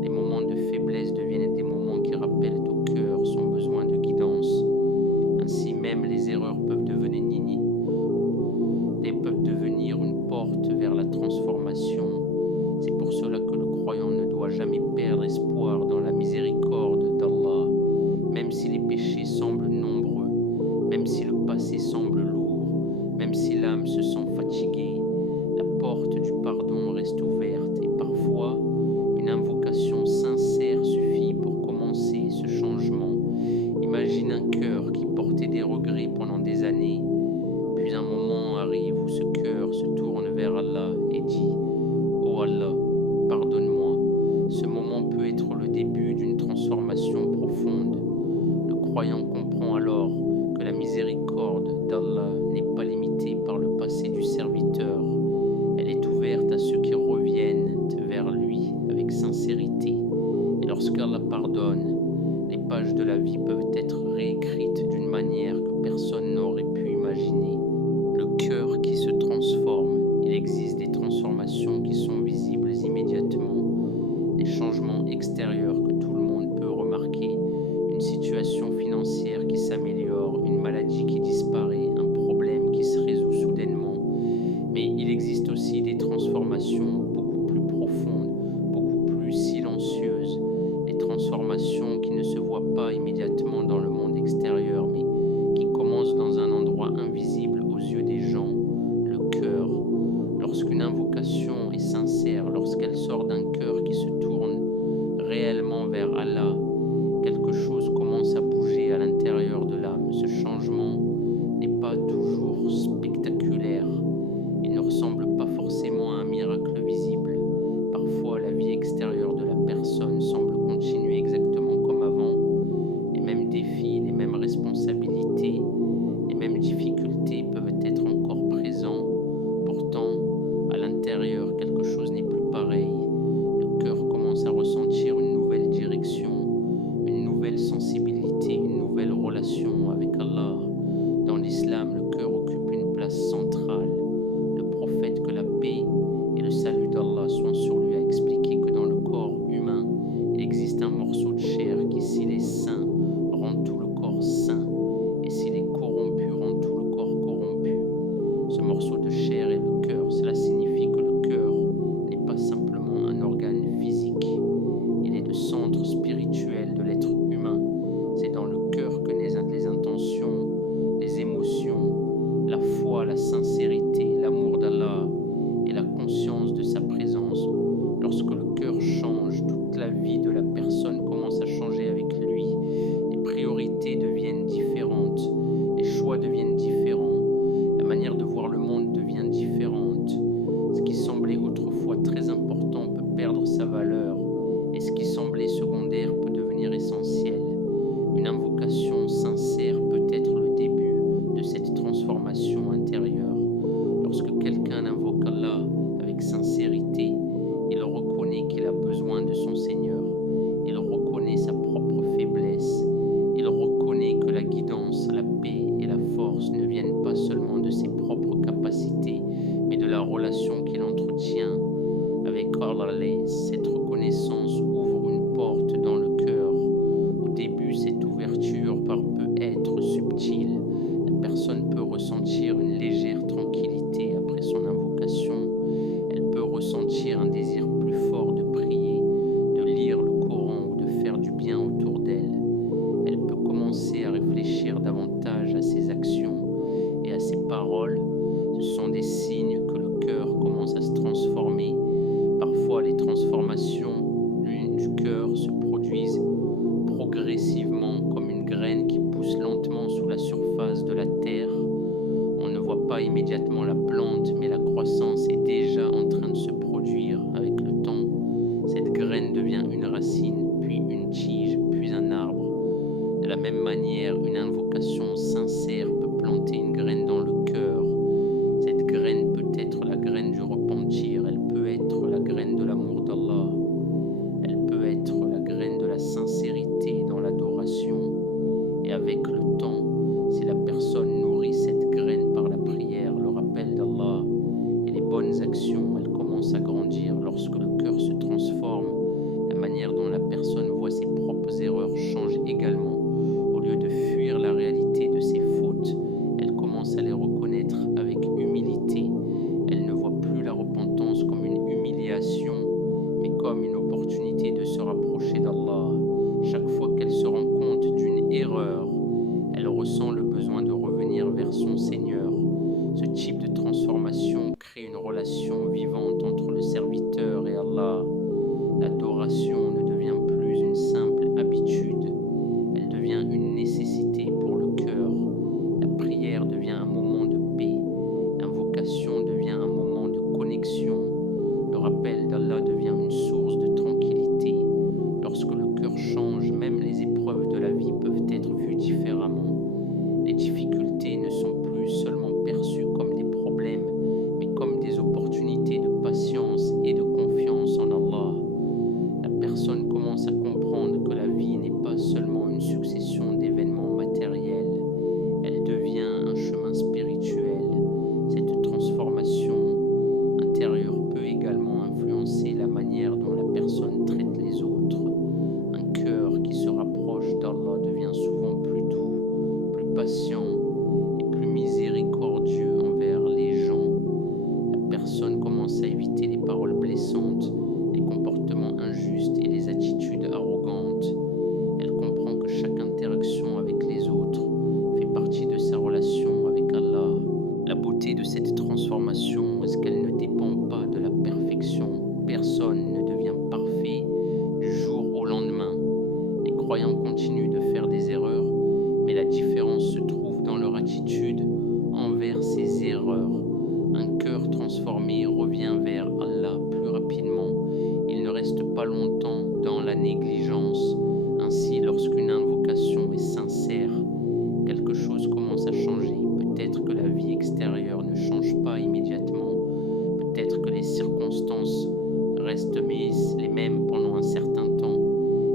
Les moments de faiblesse deviennent des moments qui rappellent au cœur son besoin de guidance. Ainsi même, les erreurs peuvent devenir une porte vers la transformation. C'est pour cela que le croyant ne doit jamais perdre espoir dans la miséricorde d'Allah. Même si les péchés semblent nombreux, même si le passé semble lourd, même si l'âme se sent fatiguée, la porte du pardon reste ouverte et parfois une invocation sincère suffit pour commencer ce changement. Imagine un cœur qui portait des regrets pendant des années, puis un moment arrive où ce cœur se tourne vers Allah et dit: Oh Allah, pardonne-moi. Ce moment peut être le début d'une transformation profonde. Le croyant comprend alors que la miséricorde d'Allah n'est pas limitée par le passé du serviteur. Elle est ouverte à ceux qui reviennent vers lui avec sincérité. Et lorsqu'Allah pardonne, les pages de la vie peuvent être réécrites d'une manière que personne n'aurait pu imaginer. Le cœur qui se transforme. Il existe des transformations qui sont visibles immédiatement, des changements extérieurs que tout le monde peut remarquer, une situation financière qui s'améliore, une maladie qui disparaît, un problème qui se résout soudainement. Mais il existe aussi des transformations beaucoup plus profondes Cette reconnaissance ouvre une porte dans le cœur. Au début, cette ouverture peut être subtile. La personne peut ressentir une légère tranquillité après son invocation. Elle peut ressentir un désir plus fort de prier, de lire le Coran ou de faire du bien autour d'elle. Elle peut commencer à réfléchir davantage à ses actions et à ses paroles. Ce sont des signes que le cœur commence à se transformer. Parfois, les transformations du cœur se produisent progressivement comme une graine qui pousse lentement sous la surface de la terre. On ne voit pas immédiatement la plante, mais la croissance est déjà en train de se produire avec le temps. Cette graine devient une racine, puis une tige, puis un arbre. De la même manière, une invocation sincère peut planter une graine dans le cœur. Cette graine peut être la graine du repentir, elle peut être la graine de l'amour d'Allah, elle peut être la graine de la sincérité dans l'adoration. Et avec le temps, si la personne nourrit cette graine par la prière, le rappel d'Allah et les bonnes actions, elle commence à grandir. Lorsque le cœur se transforme, la manière dont la personne voit ses propres erreurs change également. Au lieu de fuir la réalité de ses fautes, elle commence à les reconnaître avec humilité. Elle ne voit plus la repentance comme une humiliation, mais comme une opportunité de se rapprocher d'Allah. Chaque fois qu'elle se rend compte d'une erreur, elle ressent le besoin de revenir vers son Seigneur. Ce type de transformation crée une relation vivante entre le serviteur et Allah. L'adoration ne devient plus une simple habitude, elle devient une nécessité pour le cœur. La prière devient un moment de paix, l'invocation devient un moment de connexion, le rappel d'Allah devient une source de tranquillité. Lorsque le cœur change, même les épreuves de la vie peuvent être vues différemment. Les difficultés ne sont plus seulement perçues comme des problèmes, mais comme des opportunités de patience et de confiance en Allah. La personne commence à comprendre que la vie n'est pas seulement une succession d'événements matériels, elle devient un chemin spirituel. Cette transformation intérieure peut également influencer la manière dont la personne traite les autres. Un cœur qui se rapproche d'Allah devient souvent plus doux, plus patient et plus miséricordieux envers les gens. La personne commence à éviter les paroles blessantes, les comportements injustes et les attitudes arrogantes. Elle comprend que chaque interaction avec les autres fait partie de sa relation avec Allah. La beauté de cette transformation est qu'elle ne dépend pas de la perfection. Personne ne devient parfait du jour au lendemain. Les croyants continuent de faire des erreurs, mais la différence se trouve dans leur attitude envers ces erreurs. Un cœur transformé revient vers Allah plus rapidement. Il ne reste pas longtemps dans la négligence. Ainsi, lorsqu'une invocation est sincère, quelque chose commence à changer. Peut-être que la vie extérieure ne change pas immédiatement. Peut-être que les circonstances restent les mêmes pendant un certain temps.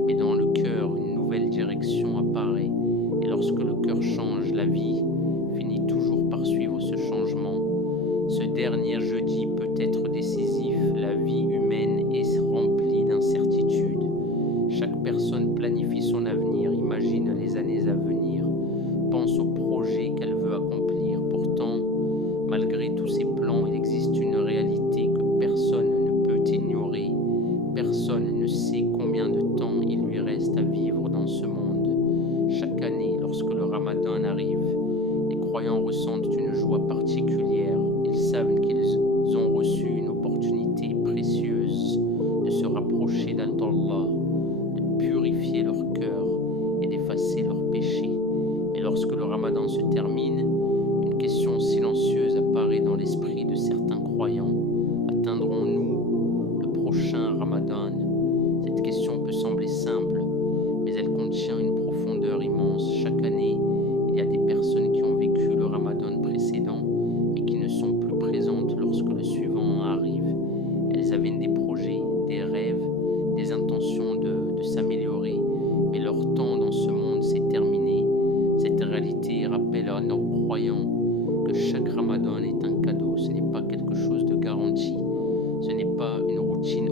Mais dans le cœur, une nouvelle direction apparaît. Et lorsque le cœur change, la vie finit toujours par suivre ce changement. Ce dernier jeudi peut être décisif. La vie humaine est remplie d'incertitudes. Chaque personne planifie son avenir, imagine les années à venir, pense aux projets qu'elle veut accomplir. Pourtant, malgré tous ces plans, il existe une réalité que personne ne peut ignorer. Personne ne sait combien de temps il lui reste à vivre dans ce monde. Chaque année, lorsque le Ramadan arrive, les croyants ressentent une joie particulière. Ils savent qu'ils ont reçu une opportunité précieuse de se rapprocher d'Allah, de purifier leur cœur et d'effacer leurs péchés. Mais lorsque le Ramadan se termine, une question silencieuse apparaît dans l'esprit de certains croyants. Atteindrons-nous le prochain Ramadan? Cette question peut sembler simple, mais elle contient une profondeur immense. Chaque année, il y a des personnes qui ont vécu le Ramadan précédent, mais qui ne sont plus présentes lorsque le suivant arrive. Elles avaient des projets, des rêves, des intentions de s'améliorer, mais leur temps dans ce monde s'est terminé. Cette réalité rappelle à nos croyants que chaque Ramadan est un cadeau. Ce n'est pas quelque chose de garanti. Ce n'est pas une routine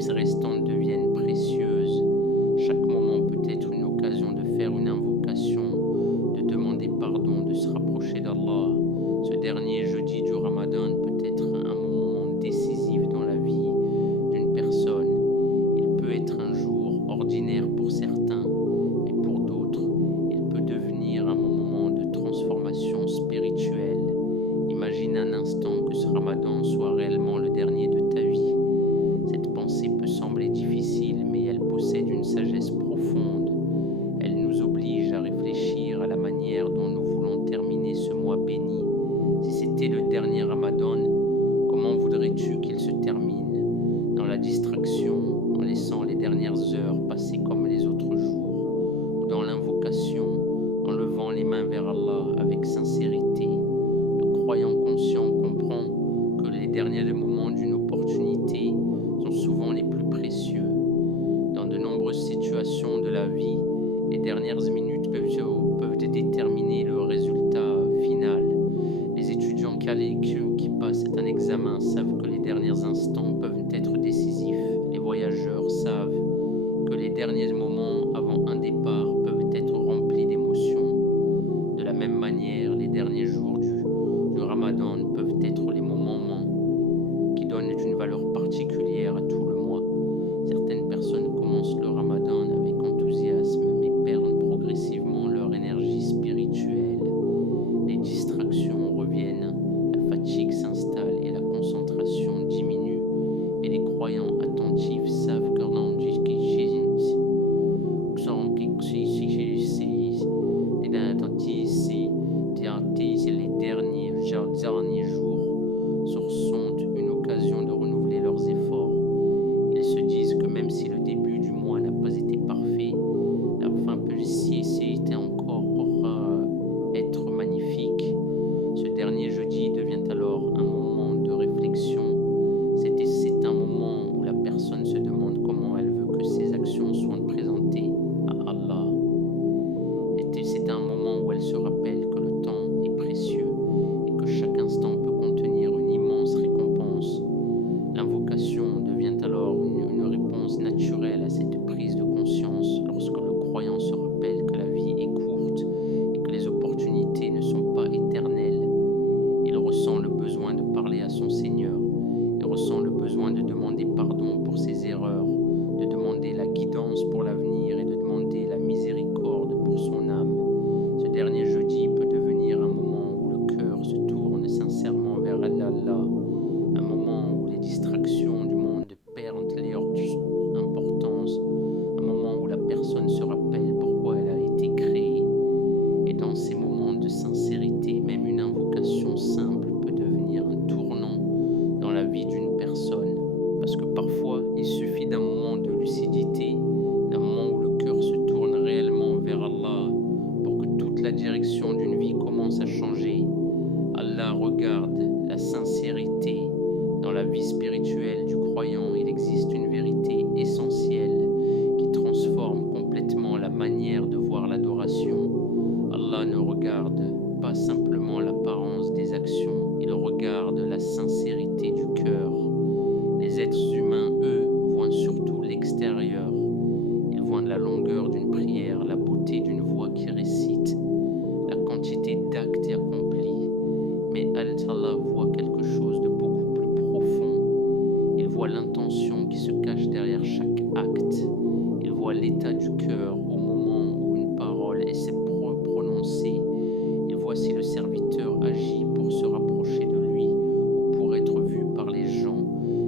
nuits restantes deviennent précieuses. Chaque moment peut être une occasion de faire une invocation, de demander pardon, de se rapprocher d'Allah. Ce dernier jeudi du Ramadan peut être un moment décisif dans la vie d'une personne. Il peut être un jour ordinaire pour certains, mais pour d'autres, il peut devenir un moment de transformation spirituelle. Imagine un instant que ce Ramadan soit réellement le dernier de ta vie. Cette pensée peut sembler difficile, mais elle possède une sagesse profonde. Elle nous oblige à réfléchir à la manière dont nous voulons terminer ce mois béni. Si c'était le dernier Ramadan, comment voudrais-tu qu'il se termine? Dans la distraction, en laissant les dernières heures passer comme les autres jours, ou dans l'invocation, en levant les mains vers Allah avec sincérité. Le croyant conscient comprend que les derniers moments d'une opportunité sont souvent les plus précieux. Dans de nombreuses situations de la vie, les dernières minutes peuvent déterminer le résultat final. Les étudiants calés qui passent un examen savent que les derniers instants peuvent être décisifs. Les voyageurs savent que les derniers moments avant un départ peuvent être remplis d'émotions. De la même manière, les derniers jours du Ramadan peuvent être les moments qui donnent une valeur particulière à tout le mois. Certaines personnes commencent le Ramadan avec enthousiasme, mais perdent progressivement leur énergie spirituelle. Les distractions reviennent, la fatigue s'installe et la concentration diminue. Mais les croyants attentifs savent que les derniers jours sont une occasion de renouveler leurs efforts. Ils se disent que même si le début du mois n'a pas été parfait, la fin peut été encore être magnifique. Ce dernier jeudi devient alors un moment de réflexion. C'est un moment où la personne se demande comment elle veut que ses actions soient présentées à Allah. C'est un moment où elle se rappelle que le temps est précieux et que chaque instant peut contenir une immense récompense. L'invocation devient alors une réponse naturelle à cette prise de conscience lorsque le croyant se rappelle que la vie est courte et que les opportunités ne sont pas éternelles. Il ressent le besoin de parler à son Seigneur. Il ressent le besoin de demander pardon pour ses erreurs, de demander la guidance pour l'avenir et de demander la miséricorde pour son âme. Ce dernier jeudi peut devenir un moment où le cœur se tourne sincèrement vers Allah, un moment où les distractions du monde perdent leur importance, un moment où la personne se rappelle pourquoi elle a été créée. Et dans ces moments de sincérité, même une invocation simple peut devenir un tournant dans la vie d'une personne. Parce que parfois, il suffit d'un moment de lucidité, d'un moment où le cœur se tourne réellement vers Allah pour que toute la direction d'une vie commence à changer. Allah regarde la sincérité. Dans la vie spirituelle du croyant, il existe une vérité essentielle qui transforme complètement la manière de voir l'adoration. Allah ne regarde pas simplement l'apparence des actions, il regarde la sincérité du cœur. Les êtres humains, eux, voient surtout l'extérieur. Ils voient la longueur d'une prière, la beauté d'une voix qui récite, la quantité d'actes accomplis. Mais Allah voit quelque chose de beaucoup plus profond. Il voit l'intention qui se cache derrière chaque acte. Il voit l'état du cœur au moment où une parole est prononcée. Il voit si le serviteur agit pour se rapprocher de lui ou pour être vu par les gens.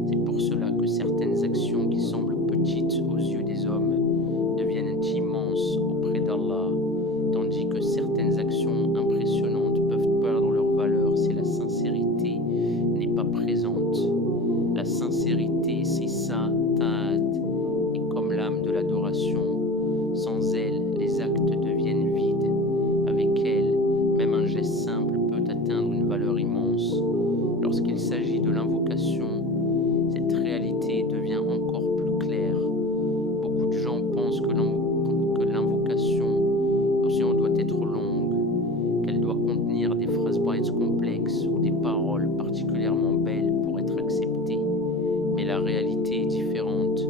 C'est pour cela que certaines actions qui semblent petites aux yeux des hommes deviennent immenses auprès d'Allah, tandis que certaines actions impressionnantes peuvent perdre leur valeur si la sincérité n'est pas présente. La sincérité, c'est ça, ta'at, et comme l'âme de l'adoration. Sans elle, les actes deviennent vides. Avec elle, même un geste simple peut atteindre une valeur immense. Lorsqu'il s'agit de l'invocation, cette réalité devient encore plus claire. Beaucoup de gens pensent que l'invocation doit être longue, qu'elle doit contenir des phrases complexes ou des paroles particulièrement belles pour être acceptées. Mais la réalité est différente.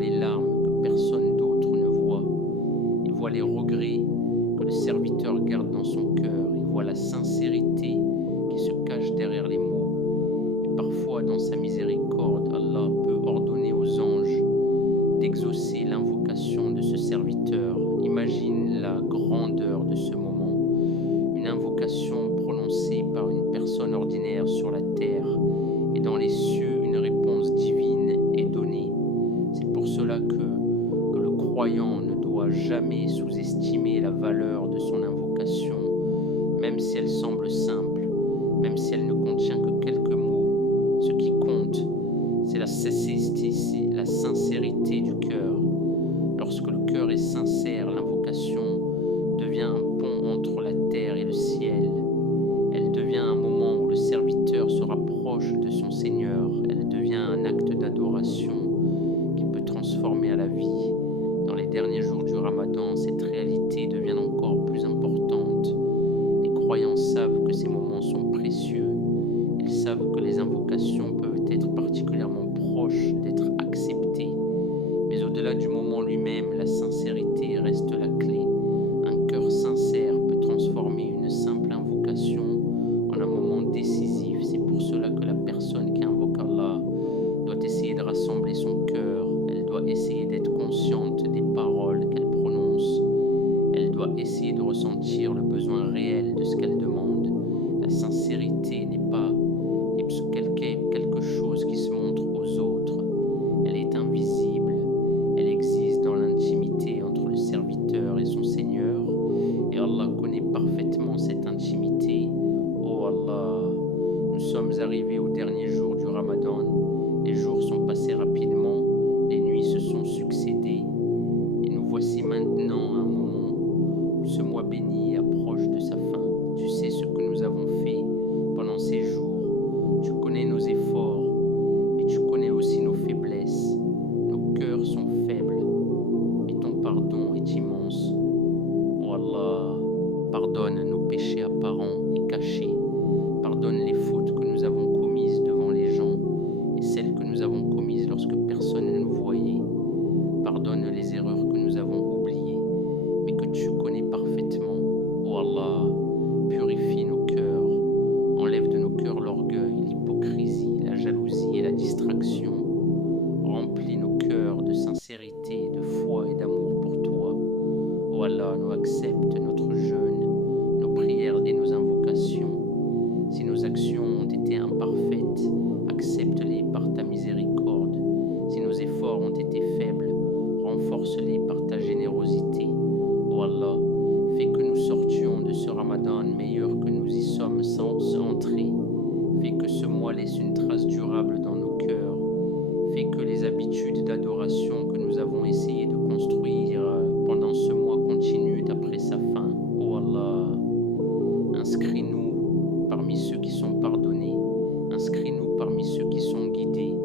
les larmes que personne d'autre ne voit. Il voit les regrets que le serviteur garde dans son cœur. Il voit la sincérité qui se cache derrière les mots. Et parfois, dans sa miséricorde, Allah peut ordonner aux anges d'exaucer l'invocation de ce serviteur. Imagine la grandeur de ce moment. Une invocation prononcée par une personne ordinaire sur la terre, et dans les cieux, une réponse divine est donnée. C'est pour cela que le croyant ne doit jamais sous-estimer la valeur de son invocation, même si elle semble simple, même si elle ne contient que quelques mots. Ce qui compte, c'est la sincérité du cœur. Lorsque le cœur est sincère, l'invocation devient un pont entre la terre et le ciel. Elle devient un moment où le serviteur se rapproche de son Seigneur. Elle devient un acte d'adoration qui peut transformer à la vie. Dans les derniers jours du Ramadan, cette réalité devient encore plus importante. Les croyants savent que ces moments sont précieux. Ils savent que les invocations peuvent être particulièrement proches d'être acceptées. Mais au-delà du moment lui-même, la sincérité reste la clé. Un cœur sincère peut transformer une simple invocation en un moment décisif. C'est pour cela que la personne qui invoque Allah doit essayer de rassembler son cœur. Elle doit essayer d'être consciente des paroles qu'elle prononce. Elle doit essayer de ressentir le besoin réel de ce qu'elle demande. La sincérité n'est pas quelque chose qui se montre aux autres. Elle est invisible. Elle existe dans l'intimité entre le serviteur et son Seigneur. Et Allah connaît parfaitement cette intimité. Oh Allah, nous sommes arrivés au dernier jour du Ramadan. Les jours sont passés rapidement. Les nuits se sont succédées. Et nous voici maintenant à un moment où ce mois béni approche de sa fin. Tu sais ce que nous avons fait pendant ces jours. Tu connais nos efforts, mais tu connais aussi nos faiblesses. Nos cœurs sont faibles, mais ton pardon est immense. Oh Allah, pardonne nos péchés apparents et cachés. Pardonne les fautes que nous avons commises devant les gens et celles que nous avons commises lorsque personne ne nous voyait. Pardonne les erreurs que nous avons oubliées, mais que tu connais parfaitement. Oh Allah, purifie nos cœurs. Enlève de nos cœurs l'orgueil, l'hypocrisie, la jalousie et la distraction. Remplis nos cœurs de sincérité, de foi et d'amour pour toi. Oh Allah, nous accepte notre jeûne, nos prières et nos invocations. Si nos actions ont été imparfaites, accepte-les par ta miséricorde. Si nos efforts ont été faibles, renforce-les par ta générosité. Oh Allah, fais que nous sortions de ce Ramadan meilleur que nous y sommes sans entrer. Fais que ce mois laisse une trace durable dans nos cœurs. Fais que les habitudes d'adoration que nous avons essayé de construire pendant ce mois continuent après sa fin. Oh Allah, inscris-nous parmi ceux qui sont pardonnés. Inscris-nous parmi ceux qui sont guidés.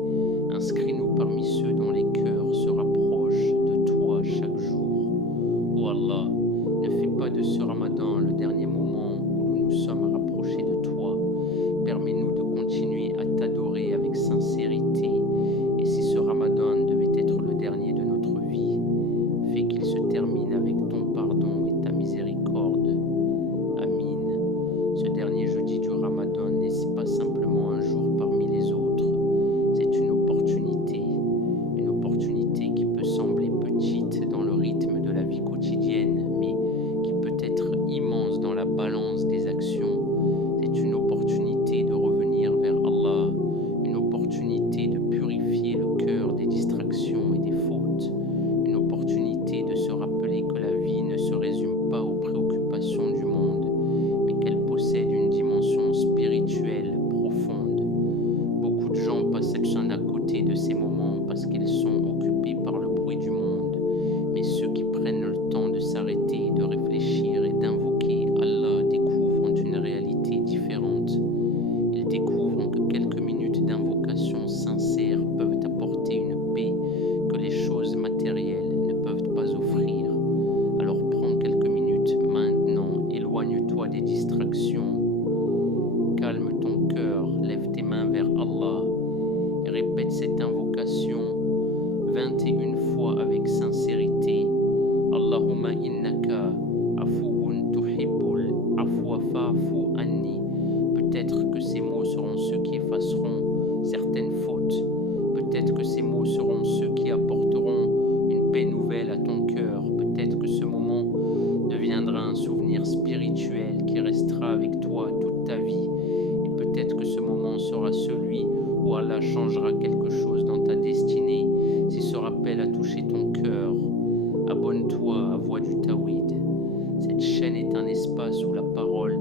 Inscris-nous parmi ceux dont les cœurs se rapprochent de toi chaque jour. Oh Allah, ne fais pas de ce Ramadan le dernier moment où nous nous sommes rapprochés de toi. Permets-nous de continuer à t'adorer avec sincérité. Et si ce Ramadan devait être le dernier 21 fois avec sincérité. Allahumma innaka afuwun tuhibbul afwa fa'fu anni. Peut-être que ces mots seront ceux qui effaceront certaines fautes. Peut-être que ces mots seront ceux qui apporteront une paix nouvelle à ton cœur. Peut-être que ce moment deviendra un souvenir spirituel qui restera avec toi toute ta vie. Et peut-être que ce moment sera celui où Allah changera quelque chose dans ta destinée. Si ce rappel a touché ton cœur, abonne-toi à Voix du Tawhid. Cette chaîne est un espace où la parole